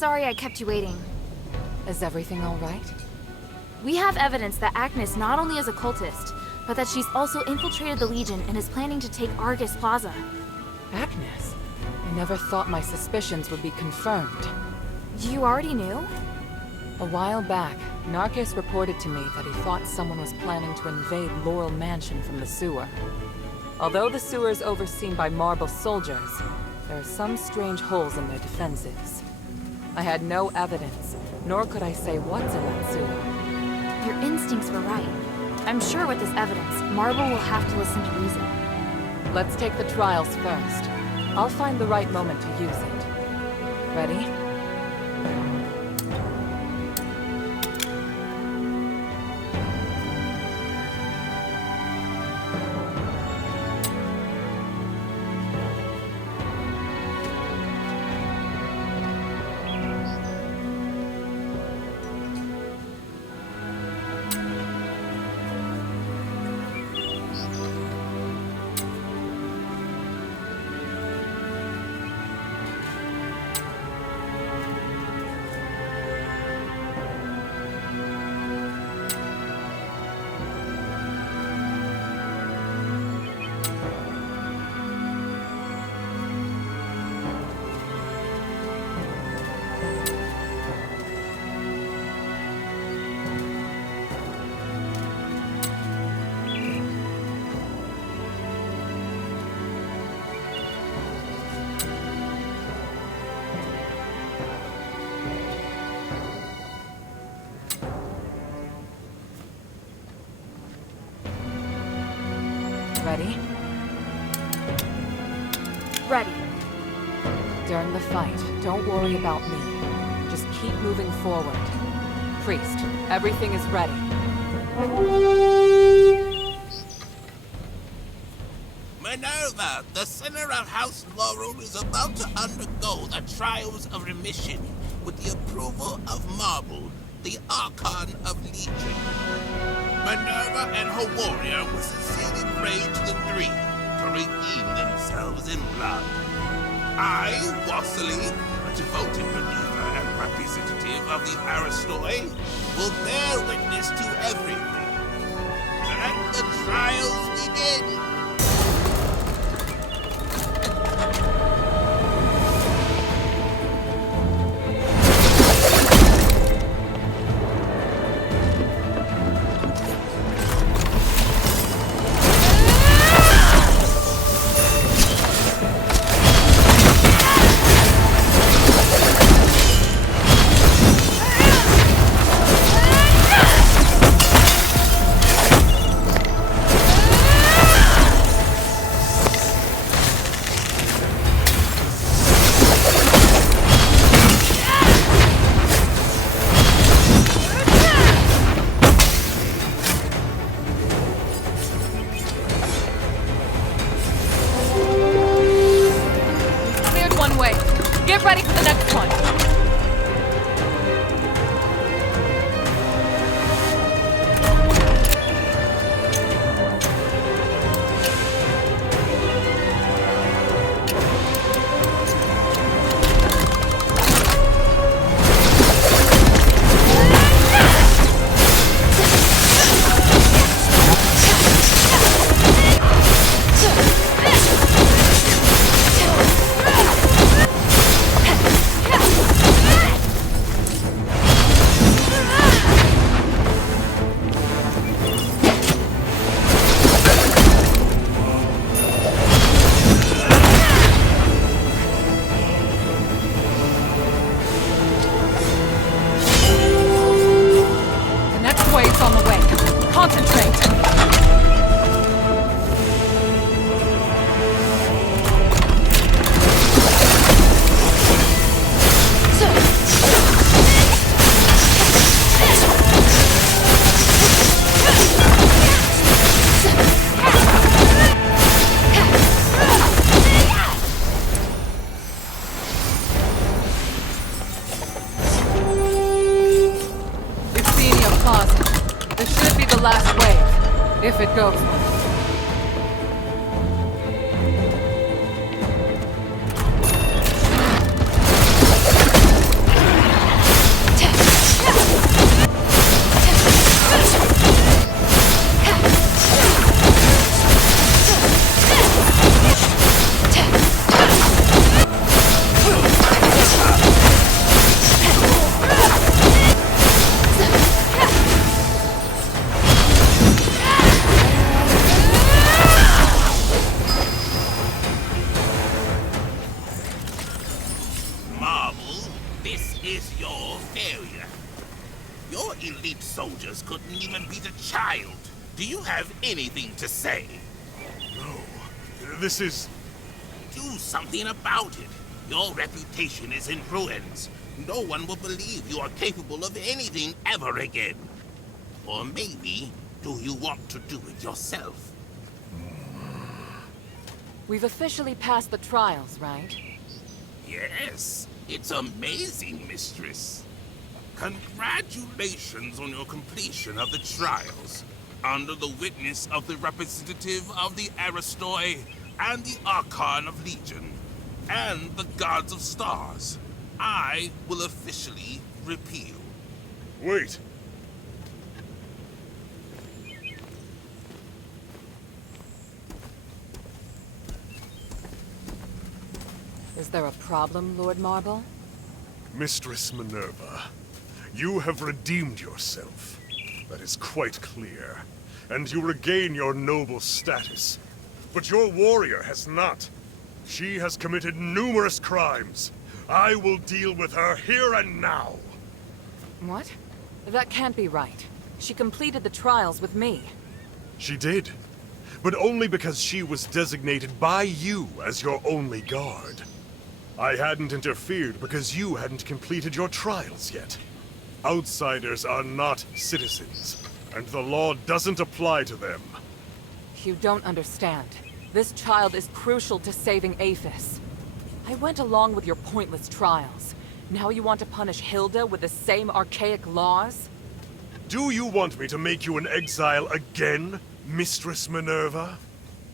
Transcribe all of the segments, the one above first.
sorry I kept you waiting. Is everything all right? We have evidence that Agnes not only is a cultist, but that she's also infiltrated the Legion and is planning to take Argus Plaza. Agnes? I never thought my suspicions would be confirmed. You already knew? A while back, Narcus reported to me that he thought someone was planning to invade Laurel Mansion from the sewer. Although the sewer is overseen by Marble soldiers, there are some strange holes in their defenses. I had no evidence, nor could I say what's in that sewer. Your instincts were right. I'm sure with this evidence, Marble will have to listen to reason. Let's take the trials first. I'll find the right moment to use it. Ready? Ready? Ready. During the fight, don't worry about me. Just keep moving forward. Priest, everything is ready. Minerva, the sinner of House Laurel is about to undergo the trials of remission with the approval of Marble, the Archon of Legion. Minerva and her warrior will sincerely pray to the three to redeem themselves in blood. I, Wassily, a devoted believer and representative of the Aristoi, will bear witness to everything. Let the trials begin! Get ready for the next one! Last wave, if it goes. Your elite soldiers couldn't even beat a child. Do you have anything to say? No. This is... Do something about it. Your reputation is in ruins. No one will believe you are capable of anything ever again. Or maybe, do you want to do it yourself? We've officially passed the trials, right? Yes, it's amazing, mistress. Congratulations on your completion of the trials. Under the witness of the representative of the Aristoi and the Archon of Legion, and the Gods of Stars, I will officially repeal. Wait. Is there a problem, Lord Marble? Mistress Minerva, you have redeemed yourself. That is quite clear. And you regain your noble status. But your warrior has not. She has committed numerous crimes. I will deal with her here and now. What? That can't be right. She completed the trials with me. She did. But only because she was designated by you as your only guard. I hadn't interfered because you hadn't completed your trials yet. Outsiders are not citizens, and the law doesn't apply to them. You don't understand. This child is crucial to saving Aphis. I went along with your pointless trials. Now you want to punish Hilda with the same archaic laws? Do you want me to make you an exile again, Mistress Minerva?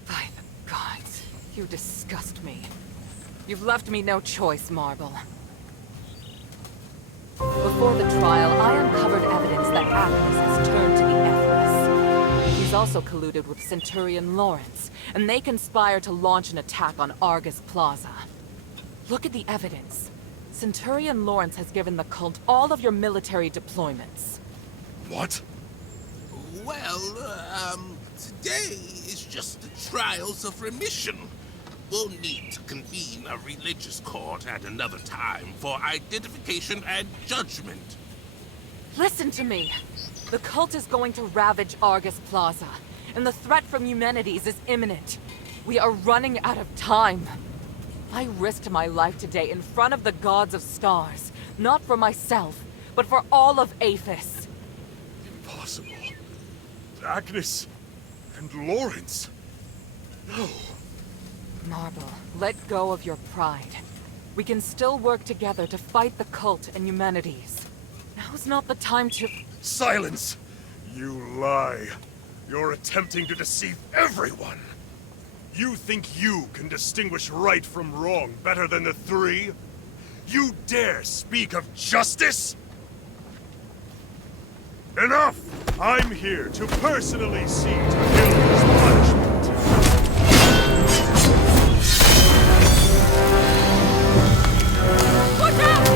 By the gods, you disgust me. You've left me no choice, Marble. Before the trial, I uncovered evidence that Agnes has turned to the Empress. He's also colluded with Centurion Lawrence, and they conspired to launch an attack on Argus Plaza. Look at the evidence. Centurion Lawrence has given the cult all of your military deployments. What? Well, today is just the trials of remission. We'll need to convene a religious court at another time for identification and judgment. Listen to me. The cult is going to ravage Argus Plaza, and the threat from Eumenides is imminent. We are running out of time. I risked my life today in front of the Gods of Stars, not for myself, but for all of Aphis. Impossible. Agnes and Lawrence. No. Marble, let go of your pride. We can still work together to fight the cult and Eumenides. Now's not the time to... Silence! You lie. You're attempting to deceive everyone. You think you can distinguish right from wrong better than the three? You dare speak of justice? Enough! I'm here to personally see to Hilda's punishment. Watch out!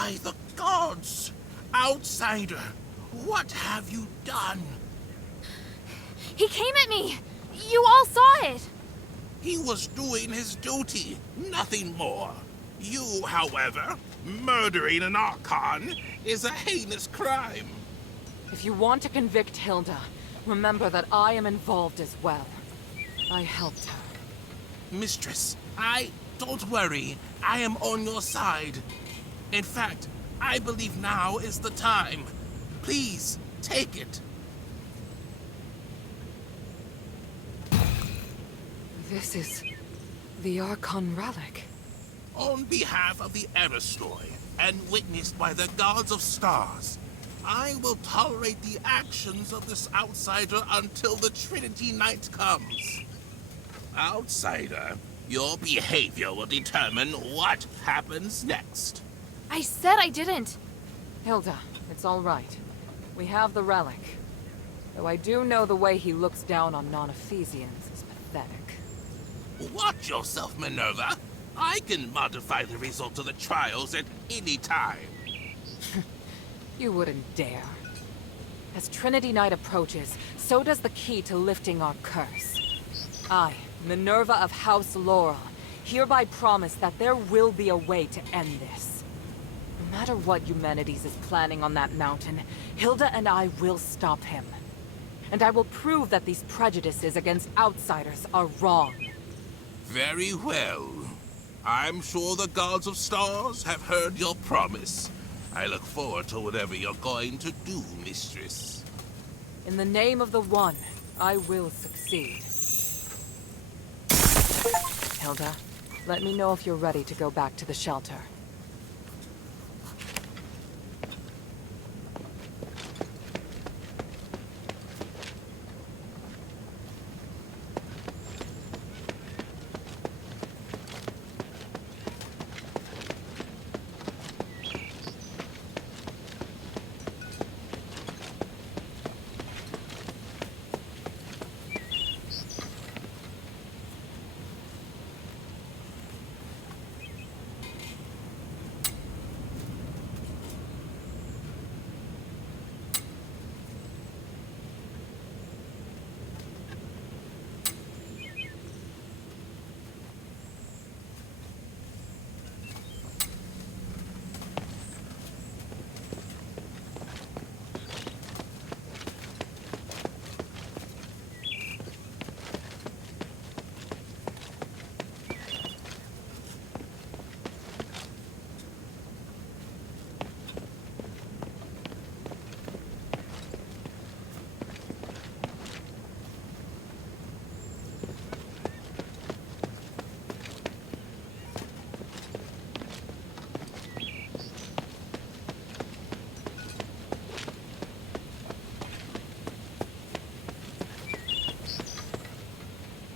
By the gods! Outsider, what have you done? He came at me! You all saw it! He was doing his duty, nothing more. You, however, murdering an Archon is a heinous crime. If you want to convict Hilda, remember that I am involved as well. I helped her. Mistress, don't worry. I am on your side. In fact, I believe now is the time. Please, take it. This is the Archon relic. On behalf of the Aristoi, and witnessed by the gods of stars, I will tolerate the actions of this outsider until the Trinity Night comes. Outsider, your behavior will determine what happens next. I said I didn't. Hilda, it's all right. We have the relic. Though I do know the way he looks down on non-Ephesians is pathetic. Watch yourself, Minerva. I can modify the result of the trials at any time. You wouldn't dare. As Trinity Night approaches, so does the key to lifting our curse. I, Minerva of House Laurel, hereby promise that there will be a way to end this. No matter what Eumenides is planning on that mountain, Hilda and I will stop him. And I will prove that these prejudices against outsiders are wrong. Very well. I'm sure the gods of stars have heard your promise. I look forward to whatever you're going to do, mistress. In the name of the One, I will succeed. Hilda, let me know if you're ready to go back to the shelter.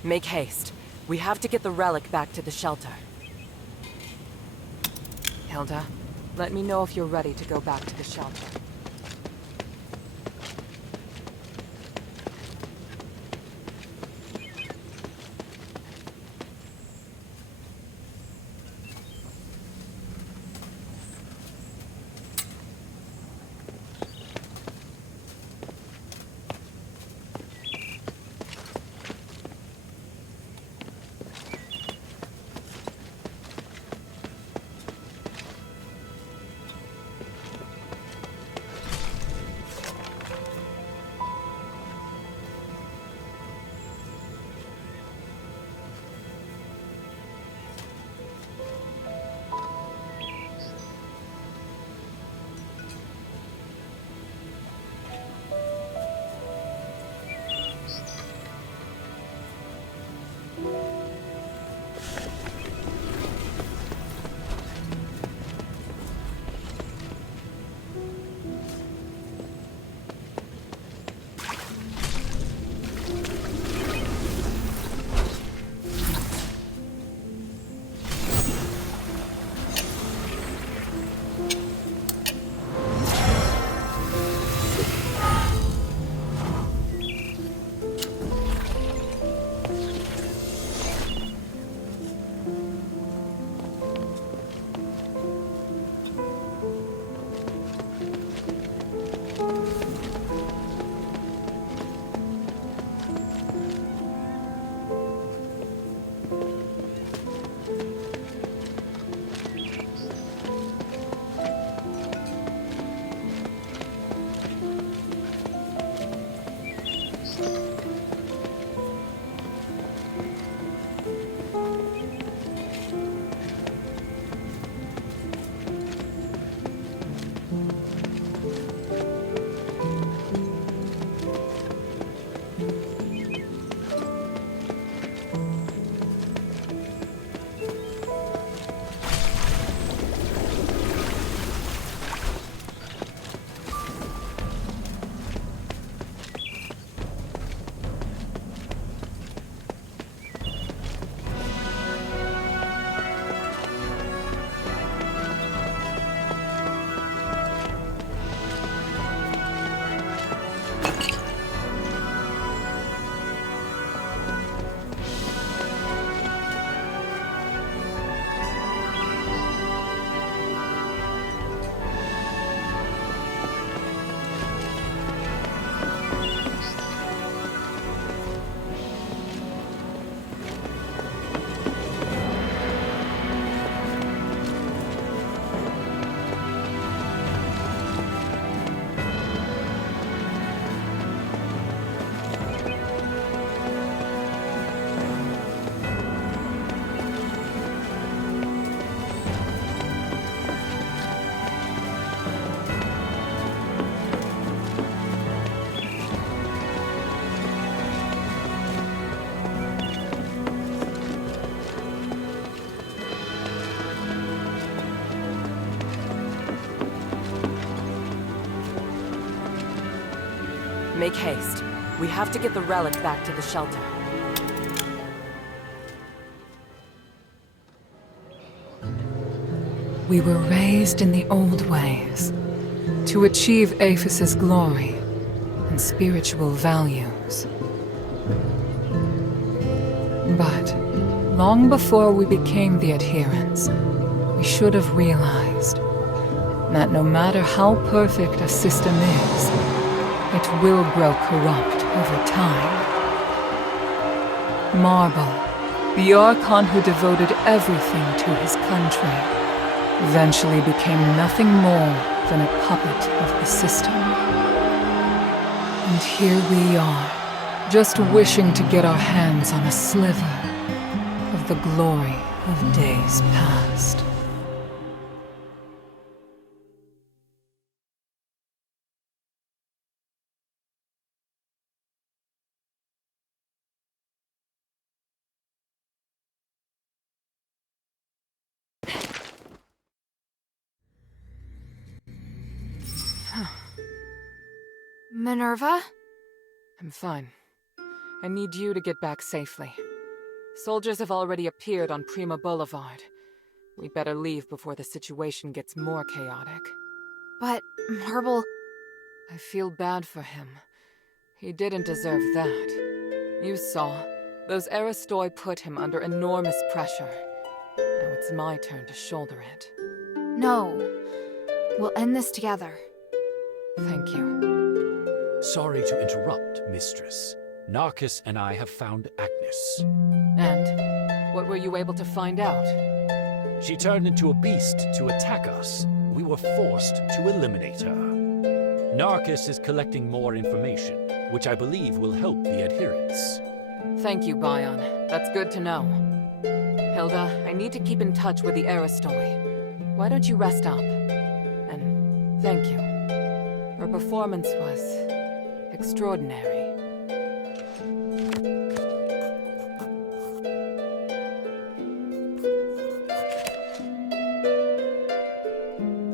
Make haste. We have to get the relic back to the shelter. Hilda, let me know if you're ready to go back to the shelter. Make haste. We have to get the relic back to the shelter. We were raised in the old ways, to achieve Aphis' glory and spiritual values. But long before we became the adherents, we should have realized that no matter how perfect a system is, it will grow corrupt over time. Marble, the Archon who devoted everything to his country, eventually became nothing more than a puppet of the system. And here we are, just wishing to get our hands on a sliver of the glory of days past. Minerva? I'm fine. I need you to get back safely. Soldiers have already appeared on Prima Boulevard. We'd better leave before the situation gets more chaotic. But, Marble... I feel bad for him. He didn't deserve that. You saw. Those Aristoi put him under enormous pressure. Now it's my turn to shoulder it. No. We'll end this together. Thank you. Sorry to interrupt, Mistress. Narcus and I have found Agnes. And what were you able to find out? She turned into a beast to attack us. We were forced to eliminate her. Narcus is collecting more information, which I believe will help the adherents. Thank you, Bion. That's good to know. Hilda, I need to keep in touch with the Aristoi. Why don't you rest up? And thank you. Her performance was extraordinary.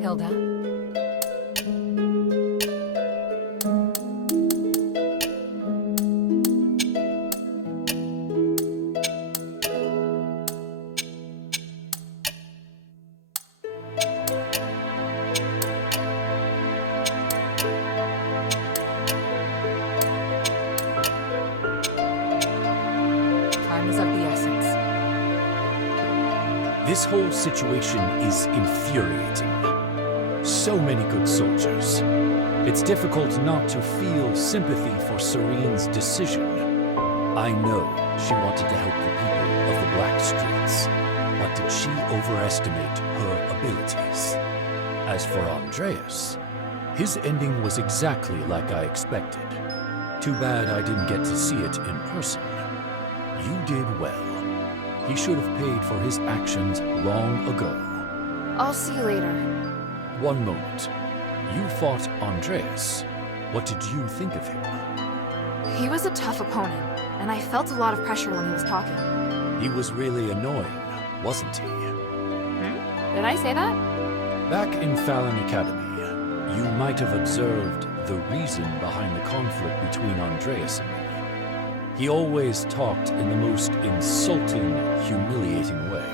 Hilda? Time is of the essence. This whole situation is infuriating. So many good soldiers. It's difficult not to feel sympathy for Serene's decision. I know she wanted to help the people of the Black Streets, but did she overestimate her abilities? As for Andreas, his ending was exactly like I expected. Too bad I didn't get to see it in person. You did well. He should have paid for his actions long ago. I'll see you later. One moment. You fought Andreas. What did you think of him? He was a tough opponent, and I felt a lot of pressure when he was talking. He was really annoying, wasn't he? Did I say that? Back in Fallon Academy, you might have observed the reason behind the conflict between Andreas and me. He always talked in the most insulting, humiliating way.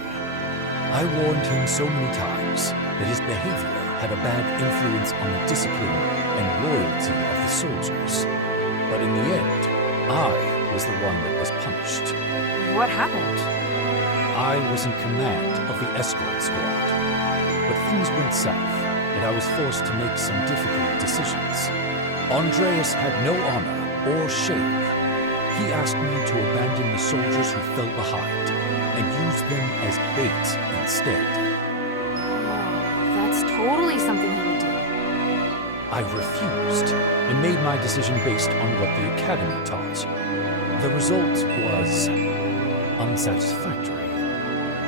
I warned him so many times that his behavior had a bad influence on the discipline and loyalty of the soldiers. But in the end, I was the one that was punished. What happened? I was in command of the escort squad. But things went south, and I was forced to make some difficult decisions. Andreas had no honor or shame. He asked me to abandon the soldiers who fell behind and use them as bait instead. That's totally something he would do. I refused and made my decision based on what the Academy taught. The result was unsatisfactory.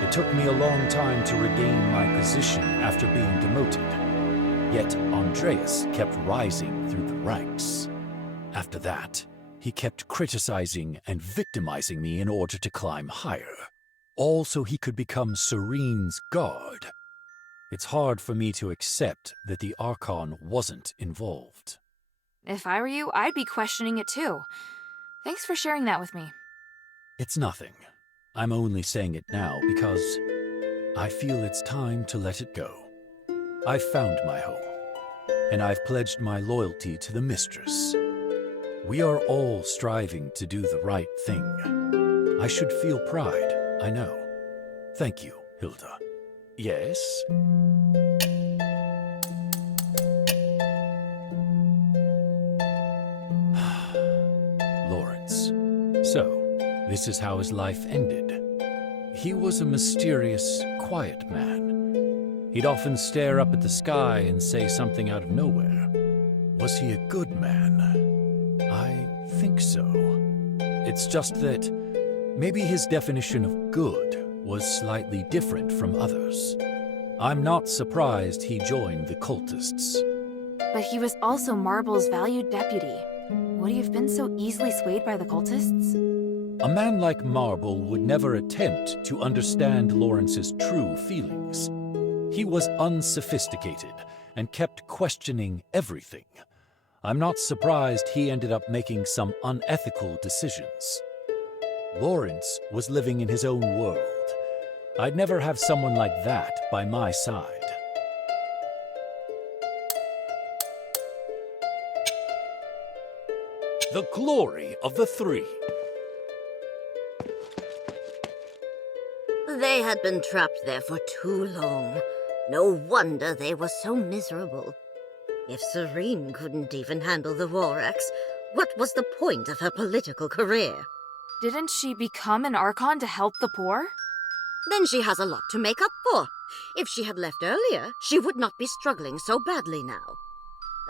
It took me a long time to regain my position after being demoted. Yet Andreas kept rising through the ranks. After that, he kept criticizing and victimizing me in order to climb higher, all so he could become Serene's guard. It's hard for me to accept that the Archon wasn't involved. If I were you, I'd be questioning it too. Thanks for sharing that with me. It's nothing. I'm only saying it now because I feel it's time to let it go. I've found my home, and I've pledged my loyalty to the mistress. We are all striving to do the right thing. I should feel pride, I know. Thank you, Hilda. Yes? Lawrence. So, this is how his life ended. He was a mysterious, quiet man. He'd often stare up at the sky and say something out of nowhere. Was he a good man? I think so. It's just that maybe his definition of good was slightly different from others. I'm not surprised he joined the cultists. But he was also Marble's valued deputy. Would he have been so easily swayed by the cultists? A man like Marble would never attempt to understand Lawrence's true feelings. He was unsophisticated and kept questioning everything. I'm not surprised he ended up making some unethical decisions. Lawrence was living in his own world. I'd never have someone like that by my side. The glory of the three. They had been trapped there for too long. No wonder they were so miserable. If Serene couldn't even handle the war axe, what was the point of her political career? Didn't she become an Archon to help the poor? Then she has a lot to make up for. If she had left earlier, she would not be struggling so badly now.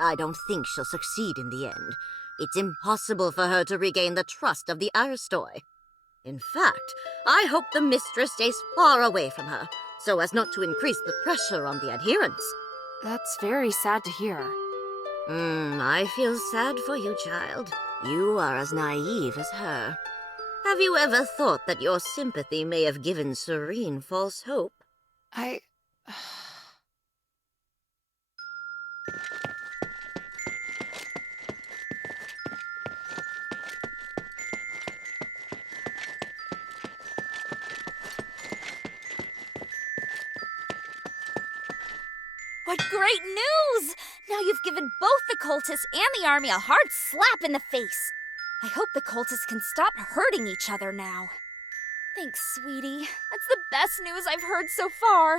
I don't think she'll succeed in the end. It's impossible for her to regain the trust of the Aristoi. In fact, I hope the mistress stays far away from her, so as not to increase the pressure on the adherents. That's very sad to hear. I feel sad for you, child. You are as naive as her. Have you ever thought that your sympathy may have given Serene false hope? What great news! Now you've given both the cultists and the army a hard slap in the face. I hope the cultists can stop hurting each other now. Thanks, sweetie. That's the best news I've heard so far.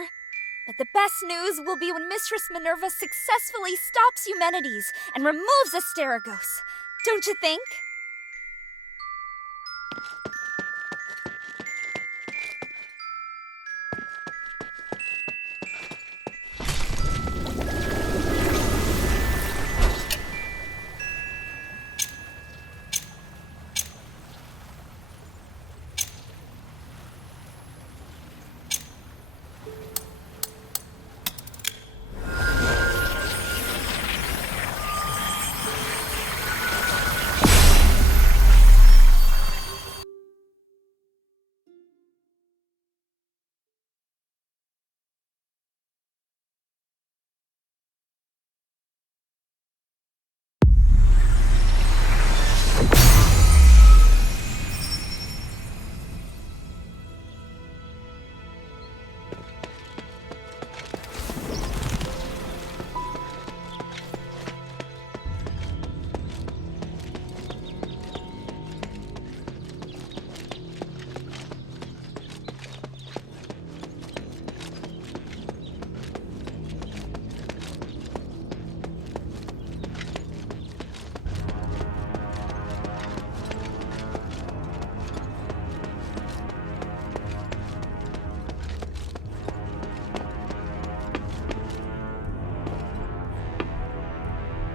But the best news will be when Mistress Minerva successfully stops Eumenides and removes Asterigos. Don't you think?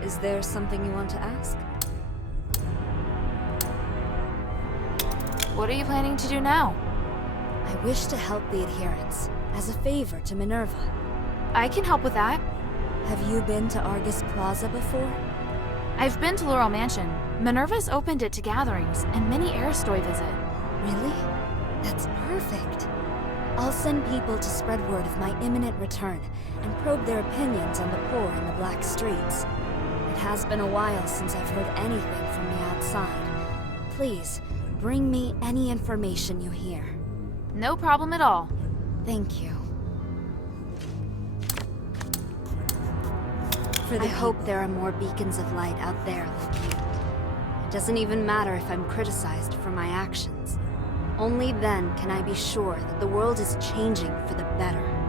Is there something you want to ask? What are you planning to do now? I wish to help the adherents, as a favor to Minerva. I can help with that. Have you been to Argus Plaza before? I've been to Laurel Mansion. Minerva's opened it to gatherings, and many Aristoi visit. Really? That's perfect. I'll send people to spread word of my imminent return and probe their opinions on the poor in the black streets. It has been a while since I've heard anything from the outside. Please, bring me any information you hear. No problem at all. Thank you. I hope there are more beacons of light out there like you. It doesn't even matter if I'm criticized for my actions. Only then can I be sure that the world is changing for the better.